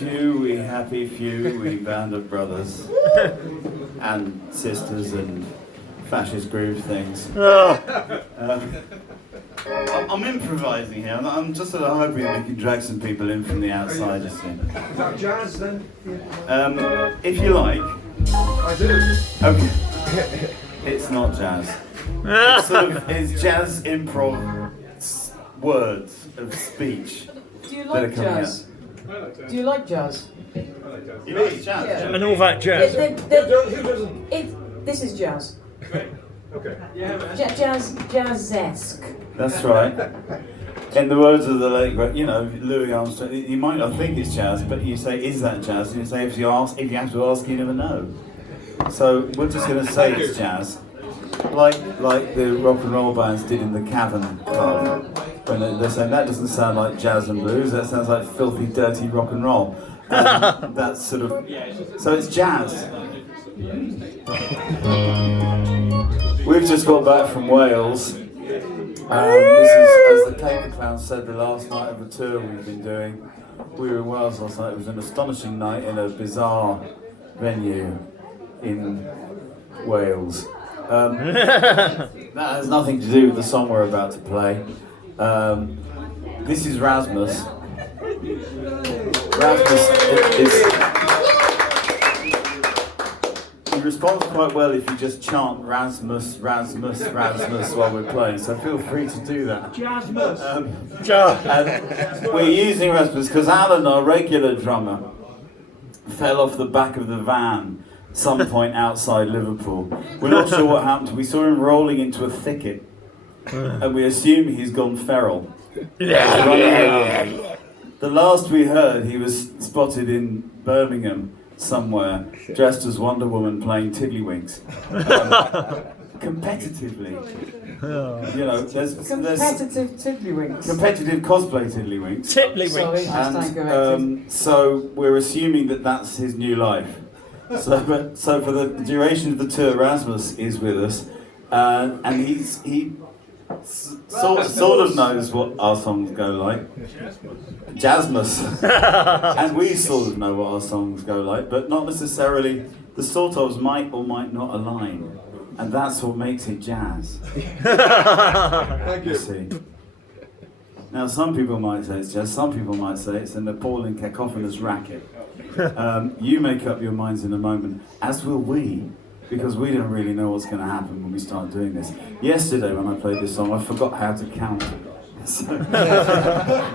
we happy few, we band of brothers and sisters and fascist groove things. I'm improvising here. I'm just sort of hoping we can drag some people in from the outside. Is that jazz then? If you like. I do. Okay. It's not jazz. It's jazz improv words of speech. Do you like jazz? Do you like jazz? You like jazz? Yeah. And all that jazz. Who doesn't? This is jazz. Okay. Jazz-esque. That's right. In the words of the late great, Louis Armstrong, you might not think it's jazz, but you say, "Is that jazz?" And you say, "If you have to ask, you never know." So we're just going to say it's jazz, like the rock and roll bands did in the Cavern club. When they're saying that doesn't sound like jazz and blues, that sounds like filthy, dirty rock and roll. That's so it's jazz. We've just got back from Wales. This is, as the Cavern Clown said, the last night of the tour we've been doing. We were in Wales last night. It was an astonishing night in a bizarre venue in Wales. That has nothing to do with the song we're about to play. This is Rasmus. Rasmus he responds quite well if you just chant Rasmus, Rasmus, Rasmus while we're playing, so feel free to do that. We're using Rasmus because Alan, our regular drummer, fell off the back of the van some point outside Liverpool. We're not sure what happened. We saw him rolling into a thicket, and we assume he's gone feral. The last we heard, he was spotted in Birmingham somewhere, dressed as Wonder Woman playing Tiddlywinks. Competitively. There's Competitive Tiddlywinks. competitive cosplay Tiddlywinks. Sorry, I stand corrected. So we're assuming that that's his new life. So for the duration of the tour, Rasmus is with us, and he sort of knows what our songs go like. Jasmus. And we sort of know what our songs go like, but not necessarily. The sort ofs might or might not align, and that's what makes it jazz. Thank you. See. Now, some people might say it's jazz, some people might say it's an appalling cacophonous racket. You make up your minds in a moment, as will we, because we don't really know what's going to happen when we start doing this. Yesterday, when I played this song, I forgot how to count. So,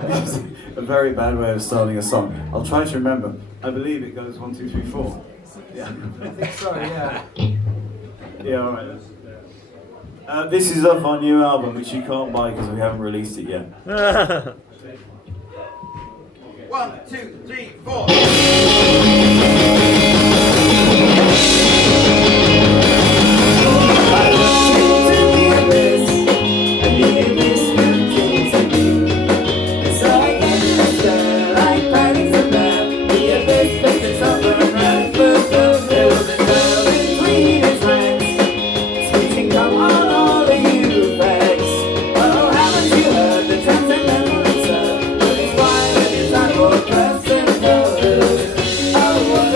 it's a very bad way of starting a song. I'll try to remember. I believe it goes 1, 2, 3, 4. Yeah. I think so, yeah. Yeah, all right. This is off our new album, which you can't buy because we haven't released it yet. 1, 2, 3, 4. Oh,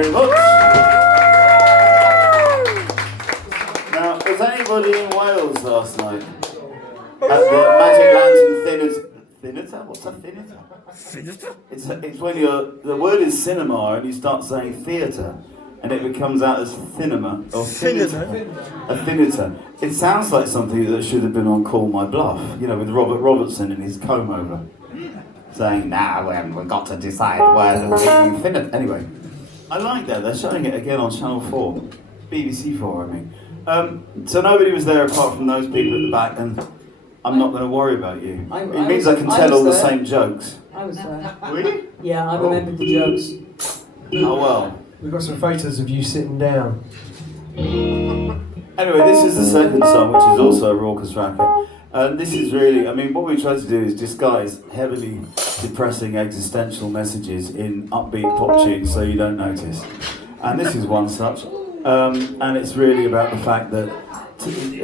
very much. Now, was anybody in Wales last night? At the Magic Lantern Theatre? What's a theatre? It's when the word is cinema and you start saying theatre and it becomes out as cinema or theatre. A theatre. It sounds like something that should have been on Call My Bluff, you know, with Robert Robertson in his comb over. Saying, now we've got to decide where the infinite. Anyway, I like that. They're showing it again on Channel 4. BBC 4, I mean. So nobody was there apart from those people at the back, and I'm not going to worry about you. It means I can tell all the same jokes. I was there. Really? Yeah, I remembered the jokes. Oh well. We've got some photos of you sitting down. Anyway, this is the second song, which is also a raucous racket. This is really, I mean, what we try to do is disguise heavily depressing existential messages in upbeat pop tunes so you don't notice. And this is one such. And it's really about the fact that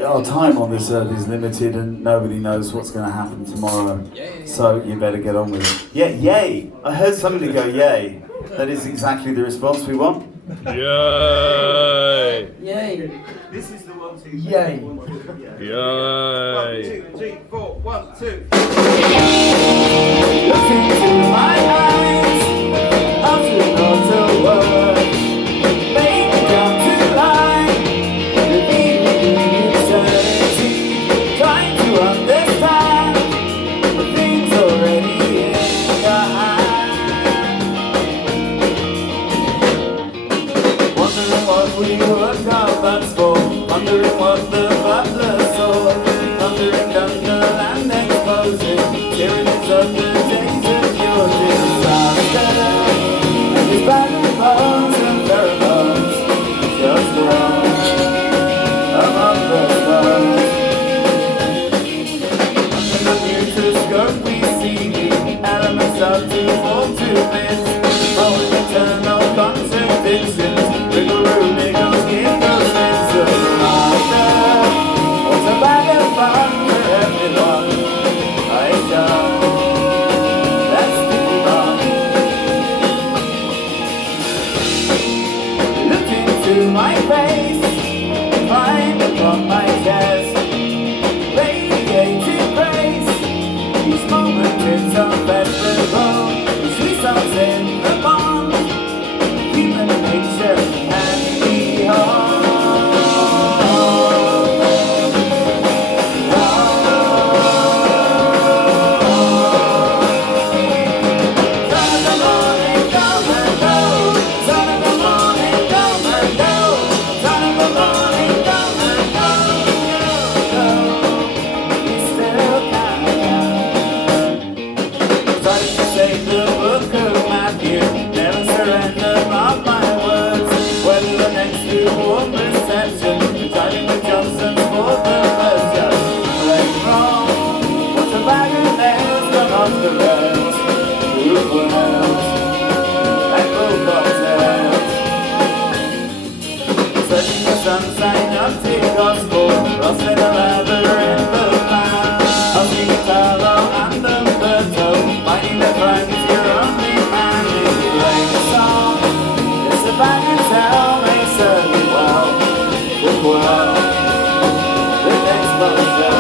our time on this earth is limited and nobody knows what's going to happen tomorrow. So you better get on with it. Yeah, yay! I heard somebody go yay. That is exactly the response we want. Yay! Yay. This is the one, two, Yay. Yay! 1, 2, 3, 4, 1, 2. Look into my eyes, after not a word. Baby, come to life, revealing eternity. Trying to understand the things already in your hand. Wondering what we worked our butts for. Wondering what the butler saw. Wandering down the land exposing tyrannies of the days of your disaster. And his battle bones and pheromones just around among the stars. Under the mutoscope we see the elements start to fall to bits. Rolling eternal contradictions. Wiggle-roo, niggles, giggles, bits of laughter. What's a bag of fun for everyone? I know that's the one. Look into my face, climb upon my chest, radiating grace. Each moment is unbearable. She sounds in the bond, human nature and beyond. Sunshine of the gospel, lost in a labyrinth of man. I'll sing a fellow and the virtuo, finding the friends you're only man. If you like a song, it's a bang and tell, may serve you well. Look well, the next monster.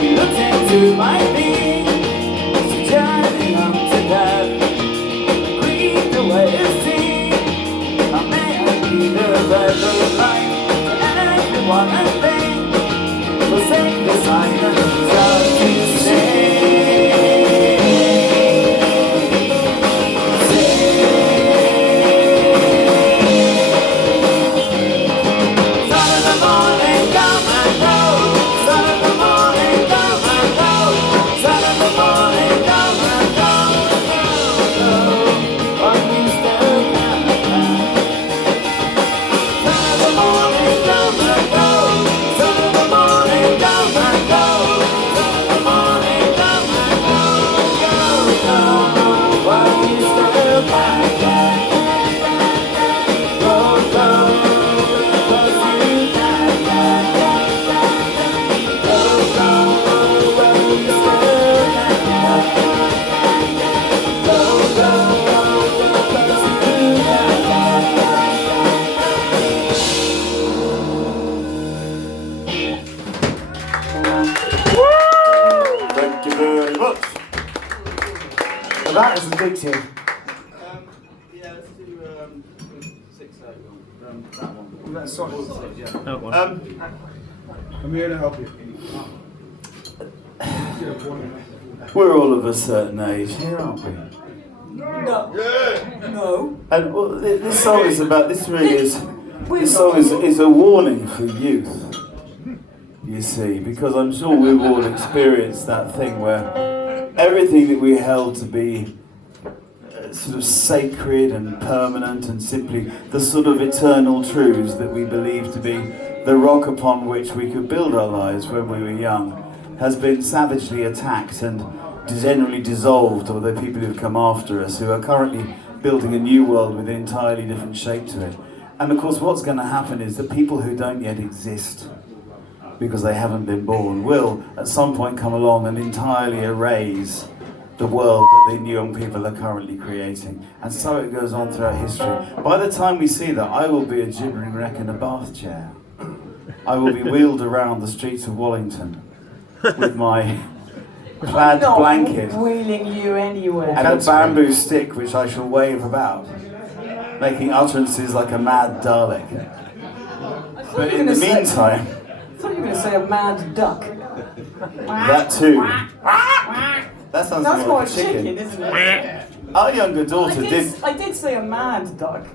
We looked into my being, journeying up to death. Breathed away his teeth. The breath of life, everyone and thing will sing the silence of to Son of the morning, come and go. Son of the morning, come and go. Son of the morning, come and go. But we still can't find. Son of the morning, come and go. Son of the morning, come and go. Son of the morning. That's solid. Yeah. That one. I'm here to help you. We're all of a certain age here, aren't we? No. And well, this song is about. This really is. This song is a warning for youth. You see, because I'm sure we've all experienced that thing where everything that we held to be sort of sacred and permanent and simply the sort of eternal truths that we believe to be the rock upon which we could build our lives when we were young has been savagely attacked and generally dissolved, or the people who've come after us who are currently building a new world with an entirely different shape to it. And of course what's going to happen is the people who don't yet exist because they haven't been born will at some point come along and entirely erase the world that the young people are currently creating. And so it goes on throughout history. By the time we see that, I will be a gibbering wreck in a bath chair. I will be wheeled around the streets of Wallington with my plaid I'm not blanket wheeling you anywhere. and a bamboo stick which I shall wave about, making utterances like a mad Dalek. But in the meantime, I thought you were going to say a mad duck. that too. That sounds That's more more like a chicken. isn't it? Our younger daughter did. I did say a mad duck.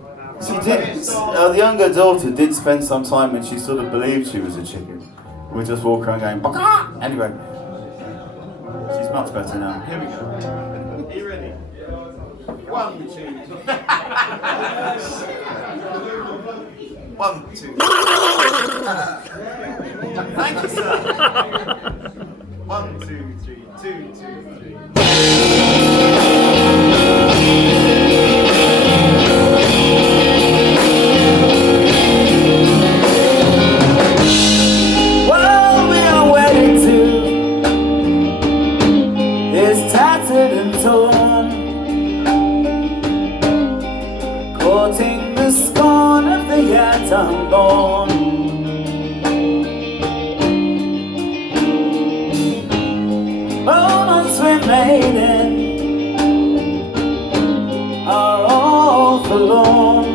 She did. Our younger daughter did spend some time when she sort of believed she was a chicken. We just walk around going, "Baka!" Anyway, she's much better now. Here we go. Are you ready? 1, 2, 3. 1, 2. Thank you, sir. 1, 2, 3. 2, 2, 3. Well, we are wedded to is tattered and torn, courting the scorn of the yet unborn. Moments we made in are all forlorn,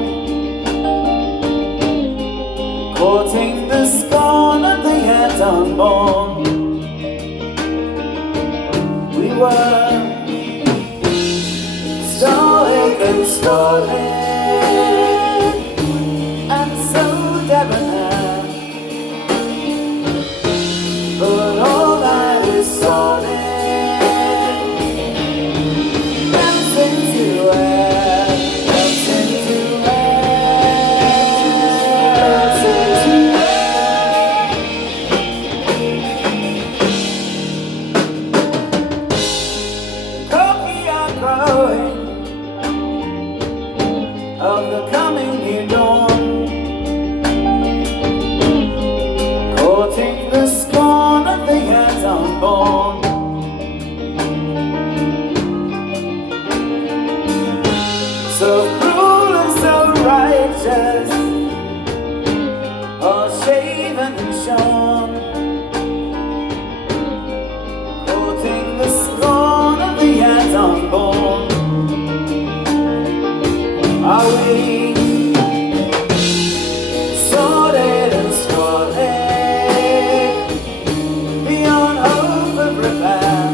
courting the scorn of the yet unborn. We were stoic and stoic, and so debonair, but all that is solid melts into air, melts into air, melts into air. Coffee are growing of the coming new dawn, courting the scorn of the yet unborn. So cruel and so righteous, all shaven and shorn, courting the scorn of the yet unborn. Are we sordid and squalid, beyond hope of repair,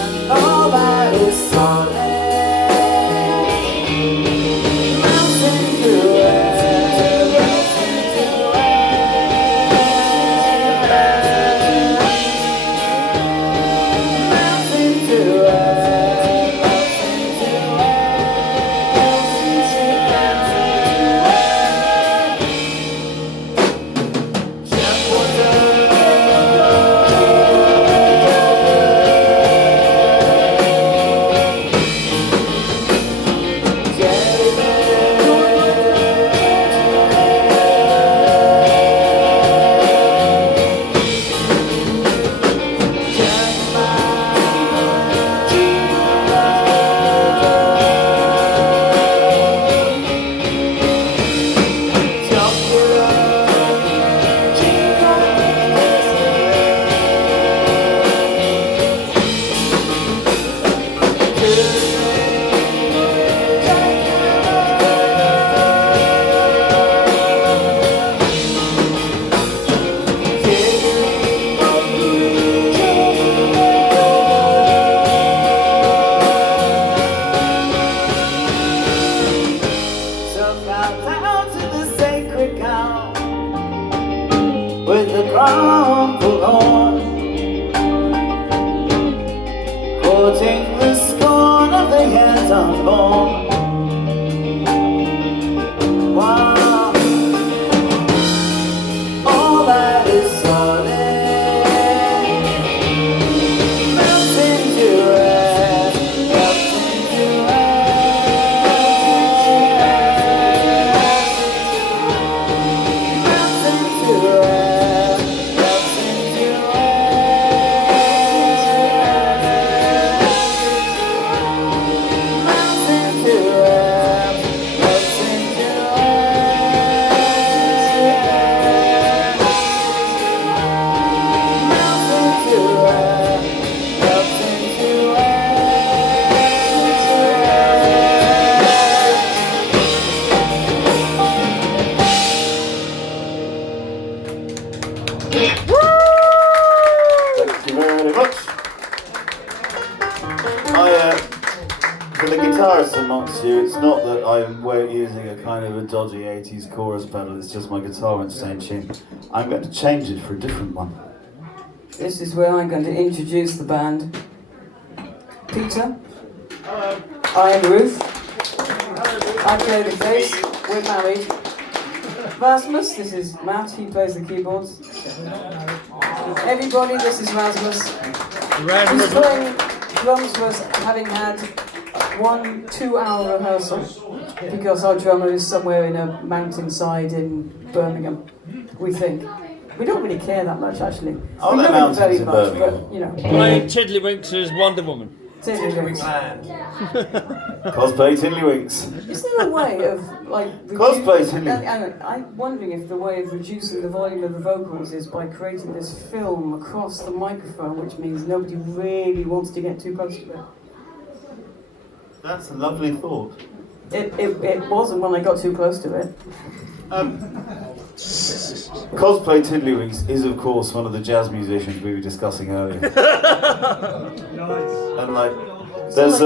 and all that is solid melts into air, melts into air, melts into air. not born. Wow. All that is solid melts into air, melts into Thank you very much. For the guitarists amongst you, it's not that I'm using a kind of a dodgy 80s chorus pedal, it's just my guitar went staying tune. I'm going to change it for a different one. This is where I'm going to introduce the band. Peter. Hello. I am Ruth. I play the bass. We're married. Rasmus, this is Matt, he plays the keyboards. Everybody, this is Rasmus. He's playing drums for us, having had 1-2 hour rehearsal because our drummer is somewhere in a mountainside in Birmingham, we think. We don't really care that much actually. Oh, We that love him very mountain's in much, Birmingham. but you know. Playing Tiddlywinks as Wonder Woman. Tiddlywinks. Cosplay Tiddlywinks. Is there a way of like Cosplay Tiddlywinks. I'm wondering if the way of reducing the volume of the vocals is by creating this film across the microphone, which means nobody really wants to get too close to it. That's a lovely thought. It wasn't when I got too close to it. Cosplay Tiddlywinks is, of course, one of the jazz musicians we were discussing earlier. And like, there's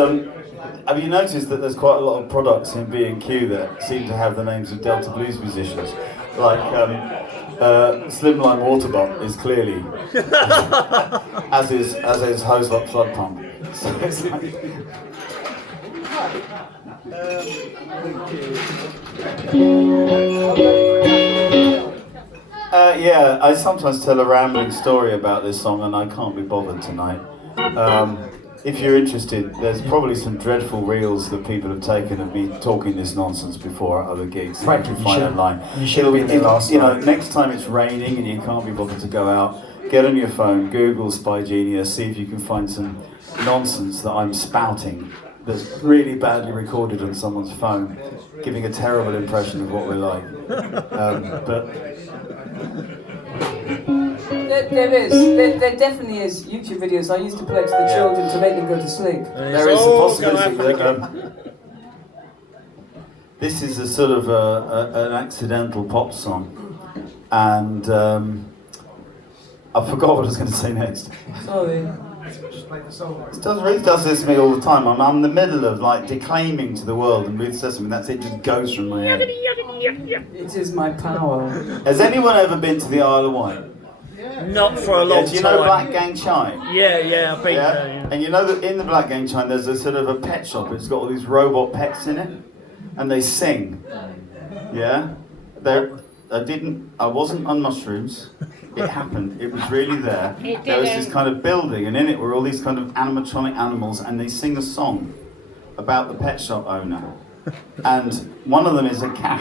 have you noticed that there's quite a lot of products in B&Q that seem to have the names of Delta blues musicians? Like Slimline Waterbomb is clearly, as is Hose Up Flood Pump. So it's like, yeah, I sometimes tell a rambling story about this song and I can't be bothered tonight. If you're interested, there's probably some dreadful reels that people have taken of me talking this nonsense before at other gigs. Frank, you can you find should- online. you should have been there last you know, night. next time it's raining and you can't be bothered to go out, get on your phone, Google Spygenius, see if you can find some nonsense that I'm spouting that's really badly recorded on someone's phone, giving a terrible impression of what we're like. But There definitely is YouTube videos. I used to play it to the children to make them go to sleep. there is a possibility that this is a sort of an accidental pop song, and I forgot what I was going to say next. Sorry. Ruth does this to me all the time. I'm in the middle of like declaiming to the world, and Ruth says something, that's it, just goes from my head. It is my power. Has anyone ever been to the Isle of Wight? Not for a long Do you time. know Black Gang Chine? Yeah, I've been Yeah? there. Yeah. And you know that in the Black Gang Chine there's a sort of a pet shop, it's got all these robot pets in it, and they sing. Yeah? I wasn't on mushrooms. It happened. It was really there. There was this kind of building, and in it were all these kind of animatronic animals, and they sing a song about the pet shop owner. And one of them is a cat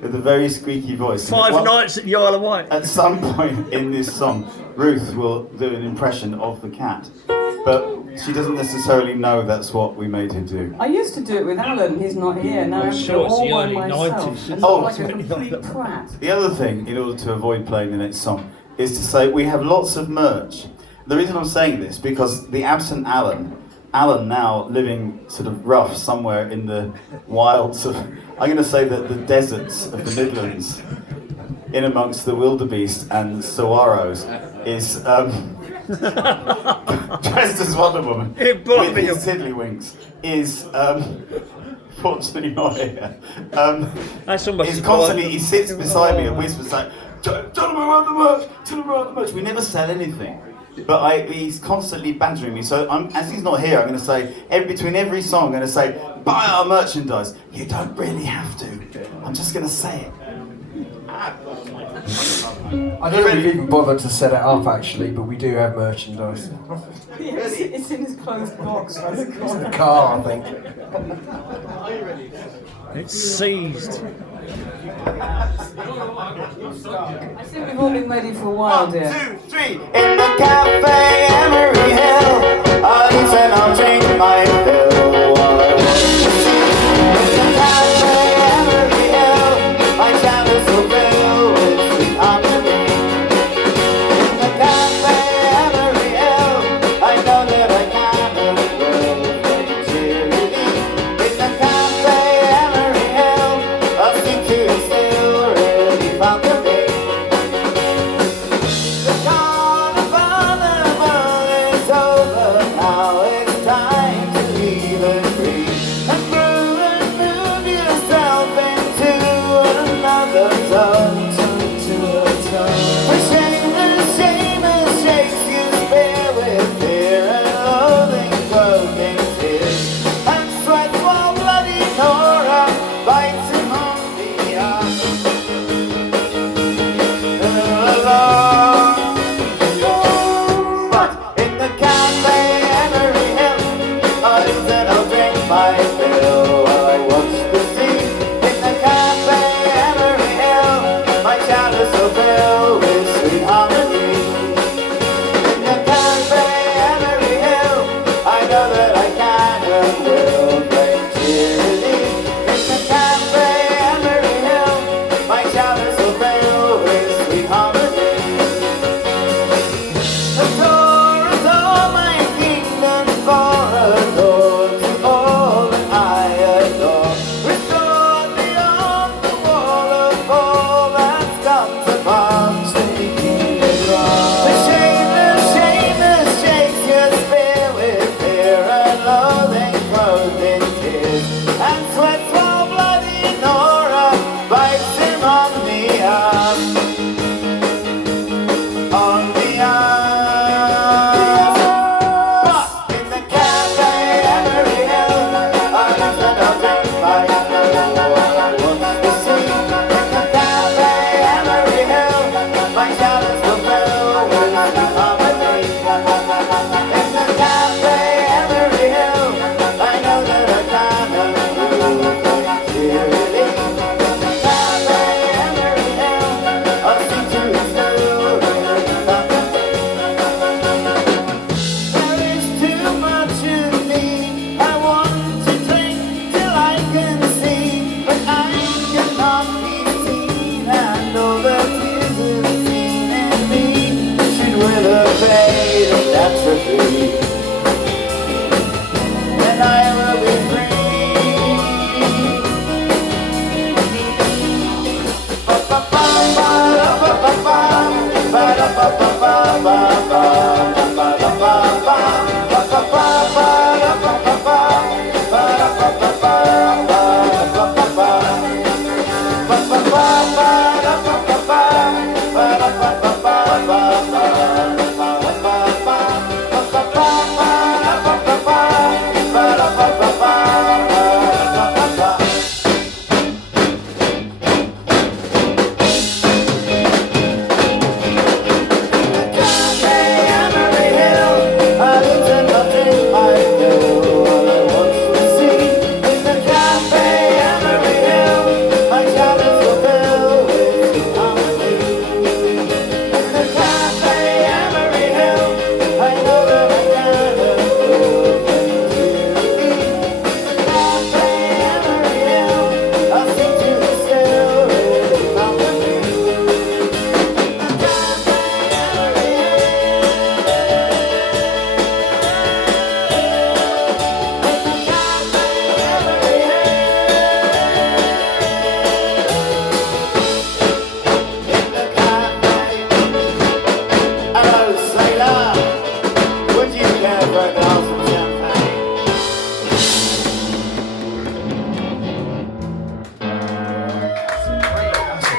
with a very squeaky voice. Five Well, nights at the Isle of Wight. At some point in this song, Ruth will do an impression of the cat, but she doesn't necessarily know that's what we made her do. I used to do it with Alan. He's not here now. I have to do sure, it it's all the by early myself. 90s. And Oh, look like a it's complete prat. The other thing, in order to avoid playing the next song, is to say we have lots of merch. The reason I'm saying this, because the absent Alan now living sort of rough somewhere in the wilds of, I'm going to say that the deserts of the Midlands, in amongst the wildebeest and saguaros, is dressed as Wonder Woman It brought with me his tiddlywinks, is fortunately not here. That's almost He's as constantly, polite. he sits beside me and whispers like, tell them about the merch, tell them about the merch. We never sell anything. But he's constantly badgering me. So as he's not here, I'm going to say, between every song, I'm going to say, buy our merchandise. You don't really have to. I'm just going to say it. I don't think we've even bothered to set it up actually, but we do have merchandise. Yes, it's in his closed box. Right? It's in the car, I think. It's seized. I think we've all been ready for a while, dear. 1, 2, 3. In the cafe, Emery Hill, I'll eat and I'll drink my fill. In the cafe, Emery Hill, my chalice will fill with sweet harmony. In the cafe, Emery Hill, I know that I can and will drink cheerily. In the cafe, Emery Hill, I'll sing to you still, really fun to me. The carnival is over, now it's time to leave it free. And brew and move yourself into another zone, into a zone. For shame as Shakespeare with fear and loathing grows in tears. And sweat while bloody Nora bites him on the arm. But in the cafe, Emery Hill, I'll eat and I'll drink my fill while I watch the sea. In the cafe, Emery Hill, my chalice will fill with sweet harmony. In the cafe, Emery Hill, I know that I can and will drink cheerily. In the cafe, Emery Hill, my chalice will fill with sweet harmony. Adore my kingdom, for adore to all that I adore. Restore beyond the wall of all that's come to pass. The shameless Shakespeare with fear and loathing clothed in tears, and sweats while bloody Nora bites him on the arm. On the arm. But in the cafe, Emery Hill, I'll eat and I'll drink my fill while I watch the sea. In the cafe, Emery Hill, my chalice will fill with sweet harmony. In the cafe, Emery Hill, I know that I can and will drink cheerily. In the cafe, Emery Hill, I'll sing to you still. There is too much in me, I want to drink till I can see, but I cannot be seen, and all the tears are seen in me should wither, fade, and atrophy, and I will be free.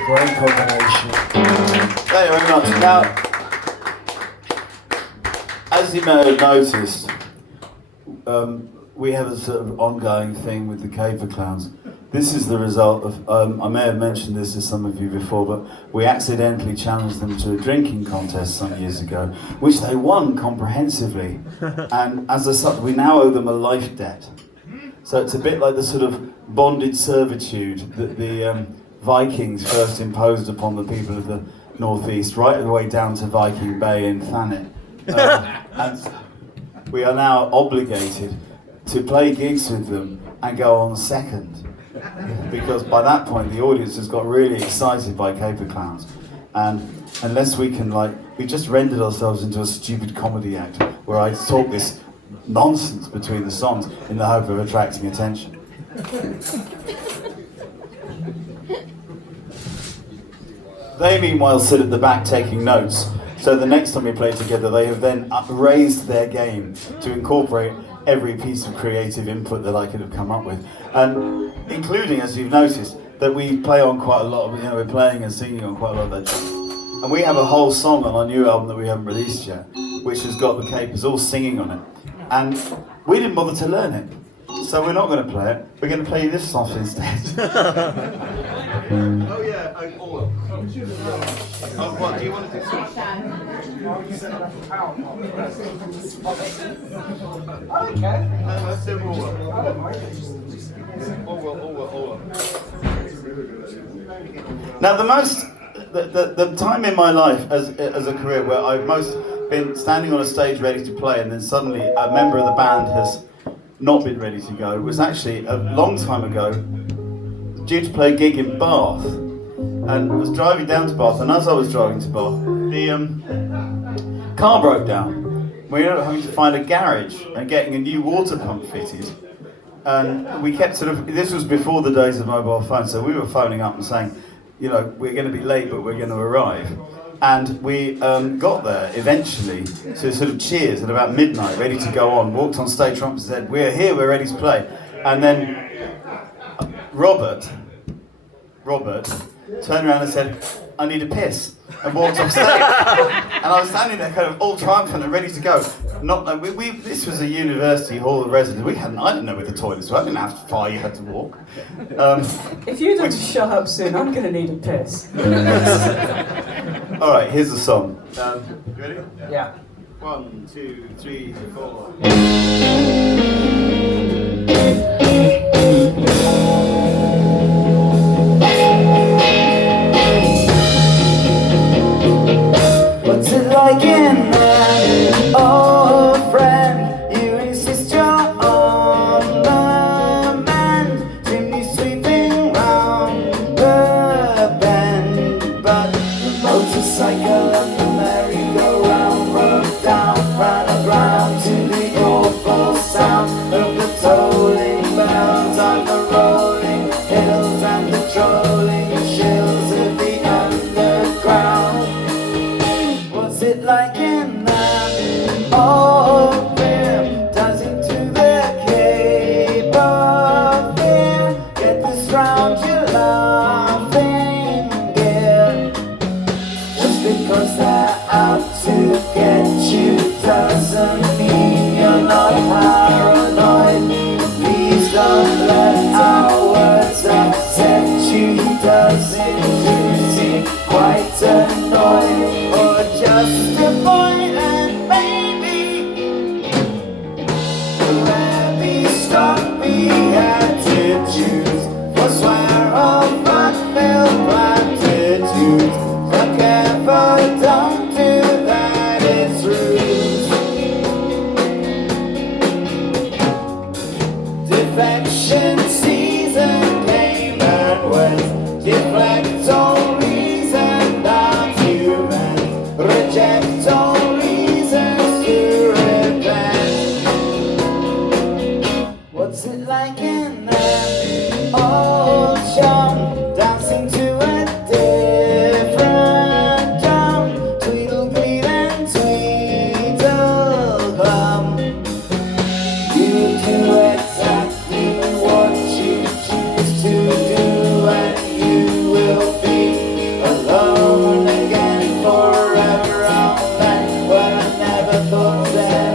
Great combination. Thank you very much. Now, As you may have noticed, we have a sort of ongoing thing with the caper clowns. This is the result of, I may have mentioned this to some of you before, but we accidentally challenged them to a drinking contest some years ago, which they won comprehensively. And as a such, we now owe them a life debt. So it's a bit like the sort of bonded servitude that the Vikings first imposed upon the people of the northeast, right the way down to Viking Bay in Thanet. And we are now obligated to play gigs with them and go on second. Because by that point the audience has got really excited by caper clowns. And unless we can, we just rendered ourselves into a stupid comedy act where I talk this nonsense between the songs in the hope of attracting attention. They meanwhile sit at the back taking notes, so the next time we play together they have then raised their game to incorporate every piece of creative input that I could have come up with. And including, as you've noticed, that we play on quite a lot of, we're playing and singing on quite a lot of that. And we have a whole song on our new album that we haven't released yet, which has got the Capers all singing on it. And we didn't bother to learn it, so we're not going to play it. We're going to play this song instead. Oh yeah, all. Oh, what do you want to do? Okay. Let's do all. Now the time in my life as a career where I've most been standing on a stage ready to play and then suddenly a member of the band has not been ready to go was actually a long time ago, due to play a gig in Bath, and I was driving down to Bath, and as I was driving to Bath, the car broke down. We ended up having to find a garage and getting a new water pump fitted. And we kept this was before the days of mobile phones, so we were phoning up and saying, we're going to be late, but we're going to arrive. And we got there eventually to sort of cheers at about midnight, ready to go on, walked on stage, Trump said, we're here, we're ready to play. And then Robert turned around and said, I need a piss, and walked off stage. And I was standing there kind of all triumphant and ready to go. This was a university hall of residence. I didn't know where the toilets were. I didn't know how far you had to walk. If you don't shut up soon, I'm going to need a piss. All right, here's the song. You ready? Yeah. 1, 2, 3, 4. What's it like in there? Oh, friend, you insist you're on the mend. Chimney sweeping round the bend. But the motorcycle and the merry-go-round broke down, ran around to the awful sound of the tolling bells on the rolling hills and the trolling shills of the underground. What's it like in there? Oh, fear, does into the cave of fear. Get this round your laughing gear. Just because they're out to get you doesn't mean you're not paranoid. Please don't let our words upset you. Doesn't you seem quite annoyed? Or just a boy and maybe wherever stop we had to choose. For swear or fun-filled platitudes. Look ever don't do that, it's rude. Defection season came and went. Deflect all reason, argument. Reject all reasons to repent. What's it like in there? Old chum, dancing to a different drum. Tweedledee and tweedledum. You do exactly what you choose to do, and you will be alone again forever. I'll bet, but I never thought that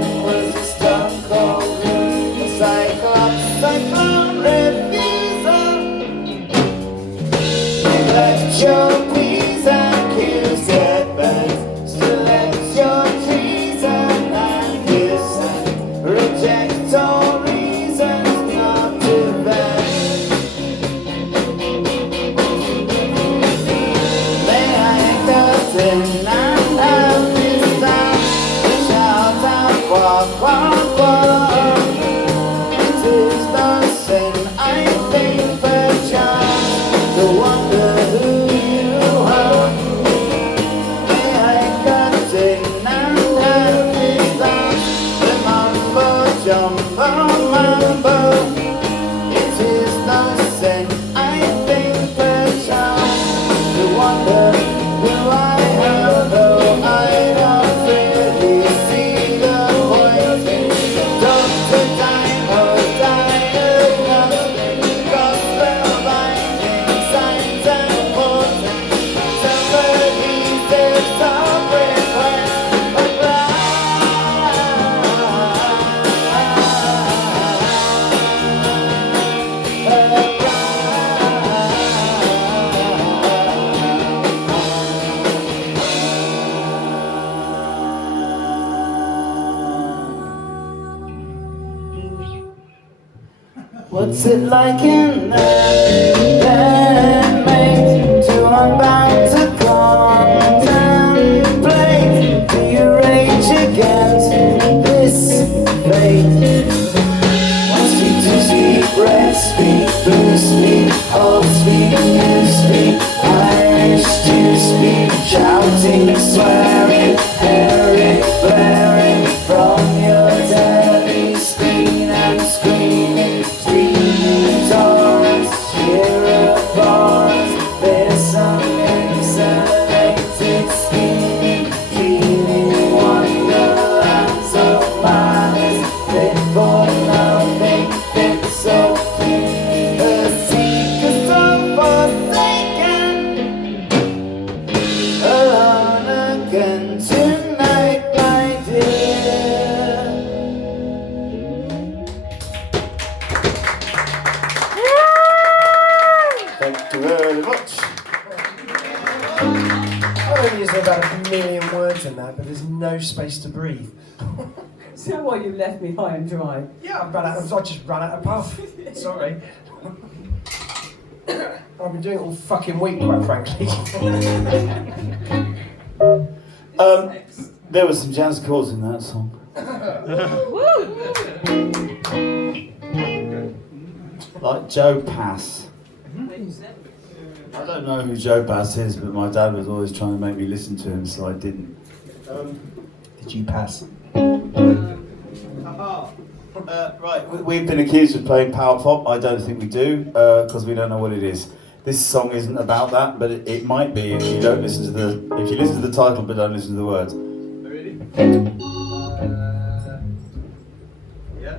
on my boat. It is no sin, I think perchance to wonder who I am, though I don't really see the point in Dr. Diamond diagnostic, gospel binding signs and portents, somebody said some request. What's it like in there, mate, to unbound to contemplate? Do you rage against this fate? One speak, two speak, red speak, blue speak, old speak, new speak, Irish to speak, shouting, swearing, herring, blaring from your dirty spleen and screaming. Torrents, cheer of bars, there's some insulated scheming, dreaming wonderlands of madness, fit for nothing, fit so clean. The secrets are forsaken, alone again tonight, my dear. Thank you very much. Not only is there about 1,000,000 words in that, but there's no space to breathe. So what, you left me high and dry? Yeah, I just ran out of puff. Sorry. I've been doing it all fucking week, quite frankly. There were some jazz chords in that song. Like Joe Pass. I don't know who Joe Pass is, but my dad was always trying to make me listen to him, so I didn't. Did you pass? Right, we've been accused of playing power pop. I don't think we do, because we don't know what it is. This song isn't about that, but it might be if you don't listen to if you listen to the title but don't listen to the words. Really? Yeah.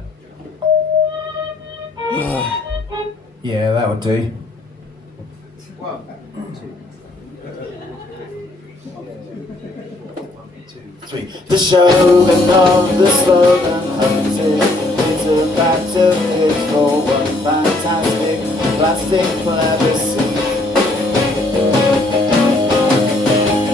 Yeah, that would do. 1, 2. 3. The shogun of the slogan hunted is a batch of hits for one fantastic plastic plebiscite.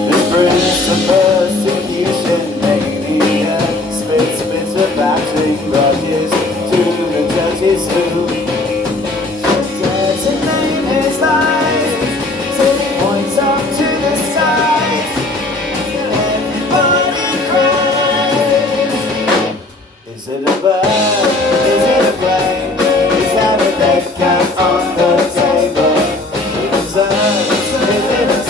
This brings some persecution, mania, spit of battering grudges to the judges who dare to name his lies, till he points up to the skies. Is it a bird? Is it a plane? Is that a dead cat on the table? Is it a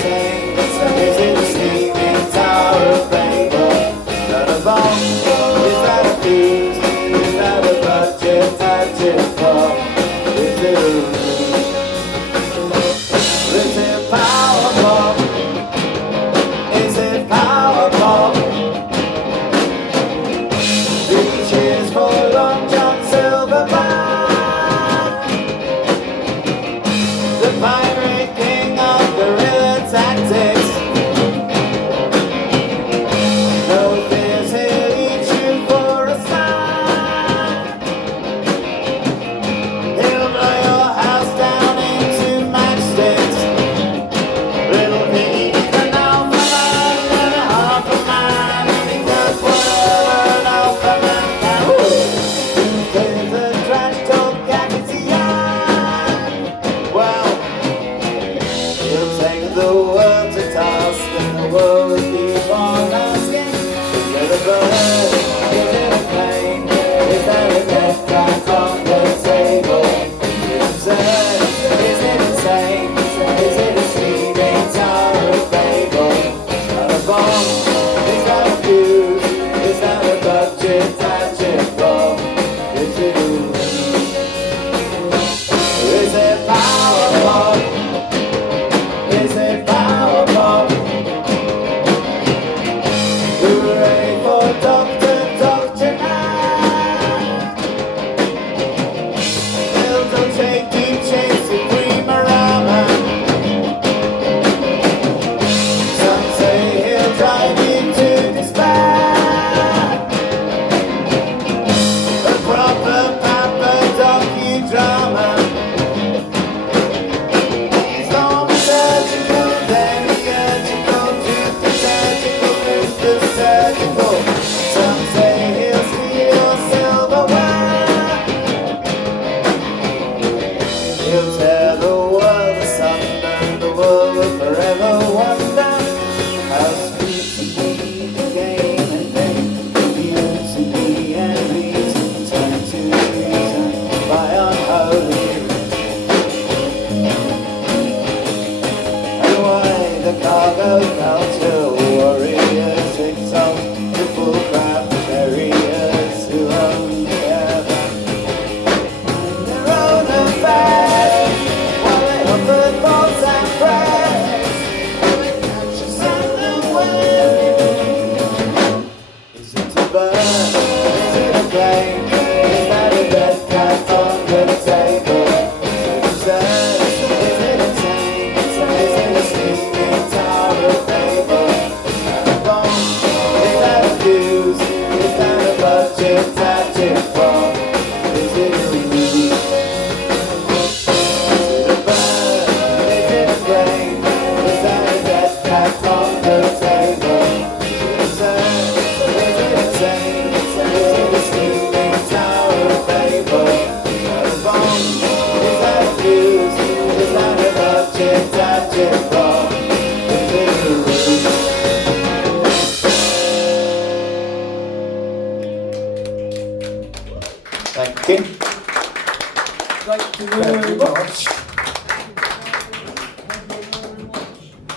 thing? Is it a steaming tower of Babel? Is that a bomb? Is that a fuse? Is that a budget adjective? Is it a is it power pop? Is it power pop? Cheers for Long John Silverback, the pirate king of guerrilla tactics. No fears, he'll eat you for a snack. He'll blow your house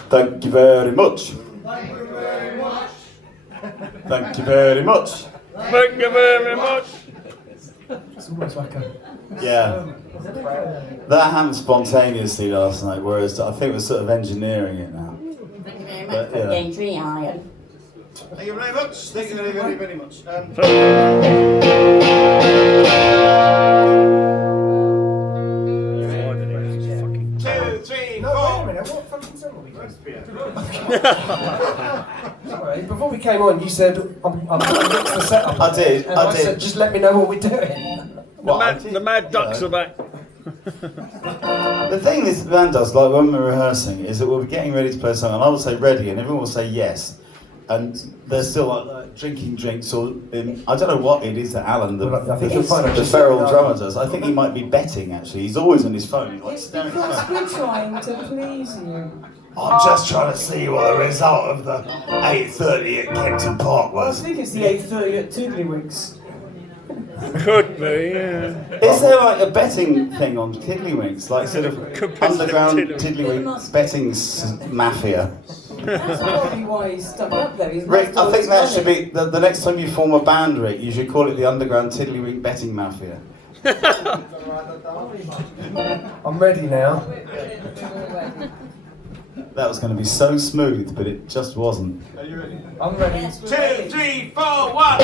Thank you very much. Thank you very much. Thank you very much. It's almost like a... Yeah. That happened spontaneously last night, whereas I think we're sort of engineering it now. Thank you very much But, for yeah. the entry, Iron. Thank you very much. Thank you very, very, very much. Two, three, No, wait a four. minute, what fucking song are we doing? Sorry, before we came on, you said, I'm next the setup. I did, And I I said, did. just let me know what we're doing. The mad ducks are back. The thing this band does, like when we're rehearsing, is that we'll be getting ready to play a song, and I will say ready, and everyone will say yes. And they're still like drinking drinks, or I don't know what it is that Alan, Well, I think you'll find out the just feral now. drummer, does. I think he might be betting actually. He's always on his phone. He's like It's staring at his because phone. we're trying to please you. I'm just trying to see what the result of the 8:30 at Kempton Park I was. think it's the 8:30 at Tiddlywinks. Could be, yeah. Is there like a betting thing on Tiddlywinks, like sort of Competitive underground Tiddlywinks. Tiddlywinks betting mafia? That's probably why he's stuck up there. He's Rick, lost I all think his that money. should be the next time you form a band, Rick. You should call it the Underground Tiddlywink Betting Mafia. I'm ready now. That was going to be so smooth, but it just wasn't. Are you ready? I'm ready. Yes, we're Two, ready. three, four, one.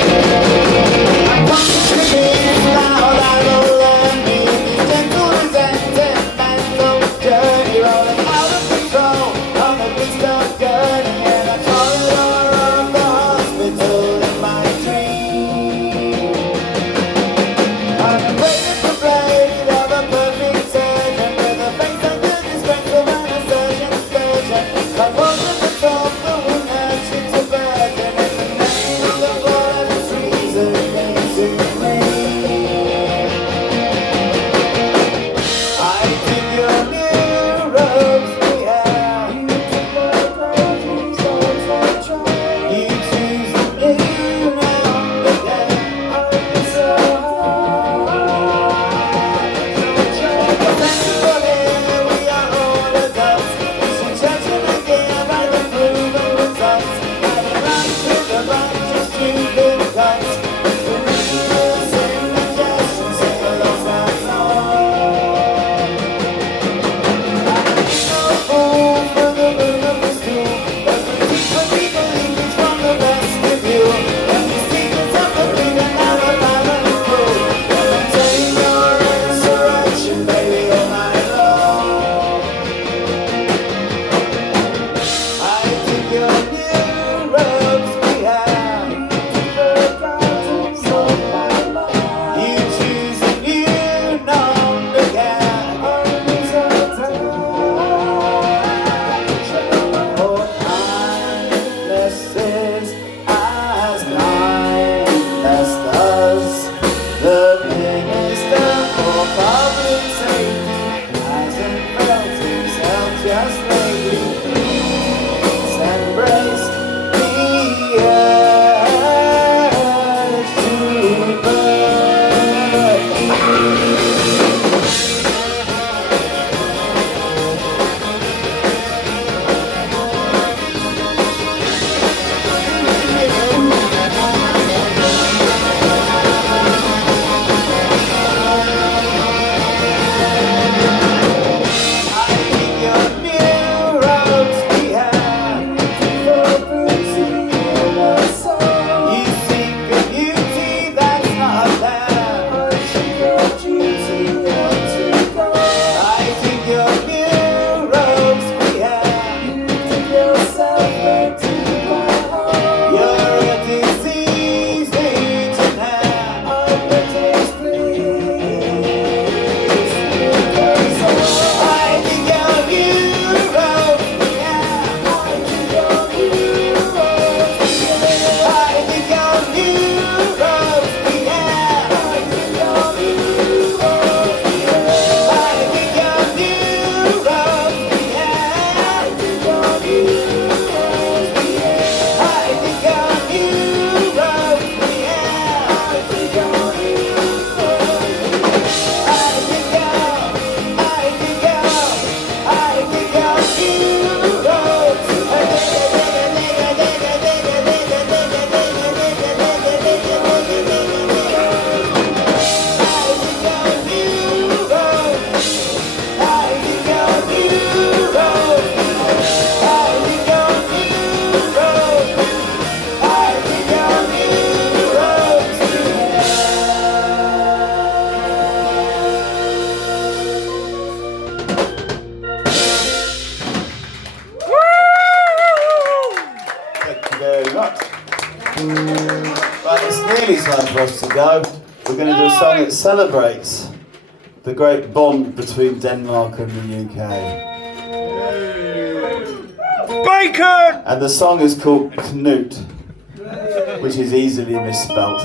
nearly time for us to go. We're going to do a song that celebrates the great bond between Denmark and the UK. Bacon! And the song is called Knut, which is easily misspelt.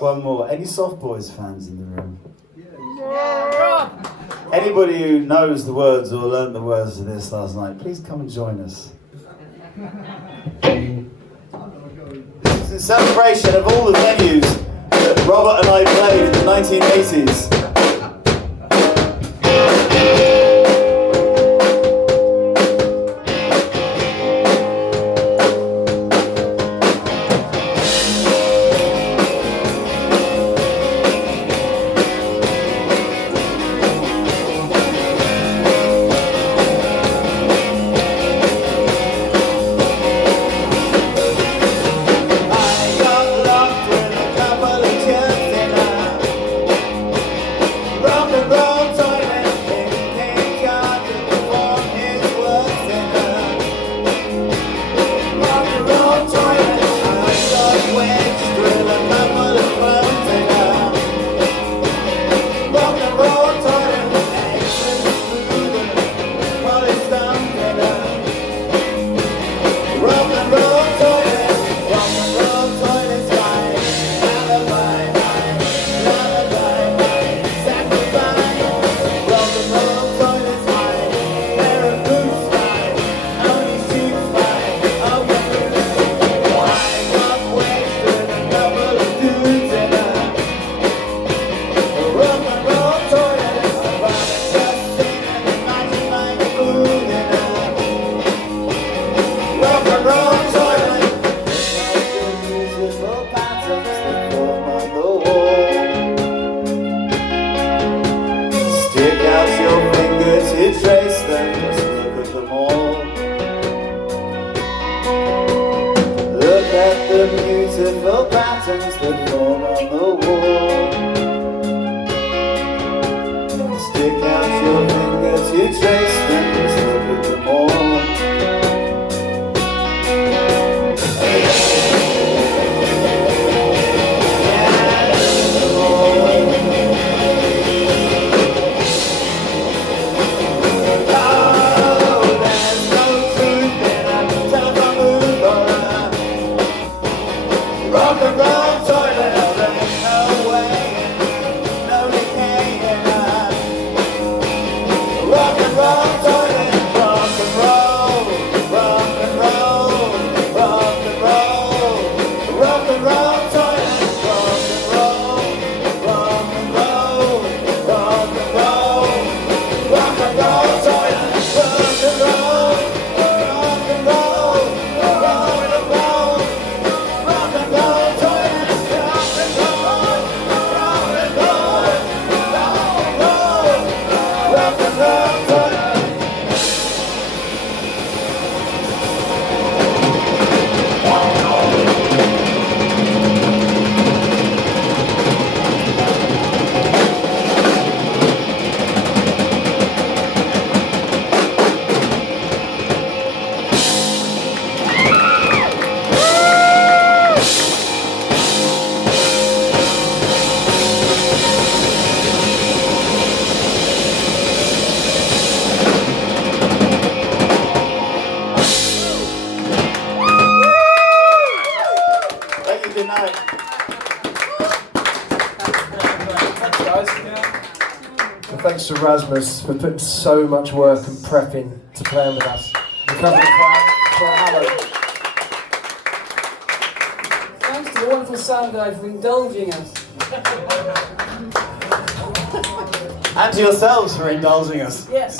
One more. Any Soft Boys fans in the room? Anybody who knows the words or learnt the words of this last night, please come and join us. This is a celebration of all the venues that Robert and I played in the 1980s. Beautiful patterns that form on the wall. Stick out your finger to trace them, just look at them all. Thanks to Rasmus for putting so much work and prepping to playing with us. Recovering for Halloween. Thanks to the wonderful sound guy for indulging us. And to yourselves for indulging us. Yes.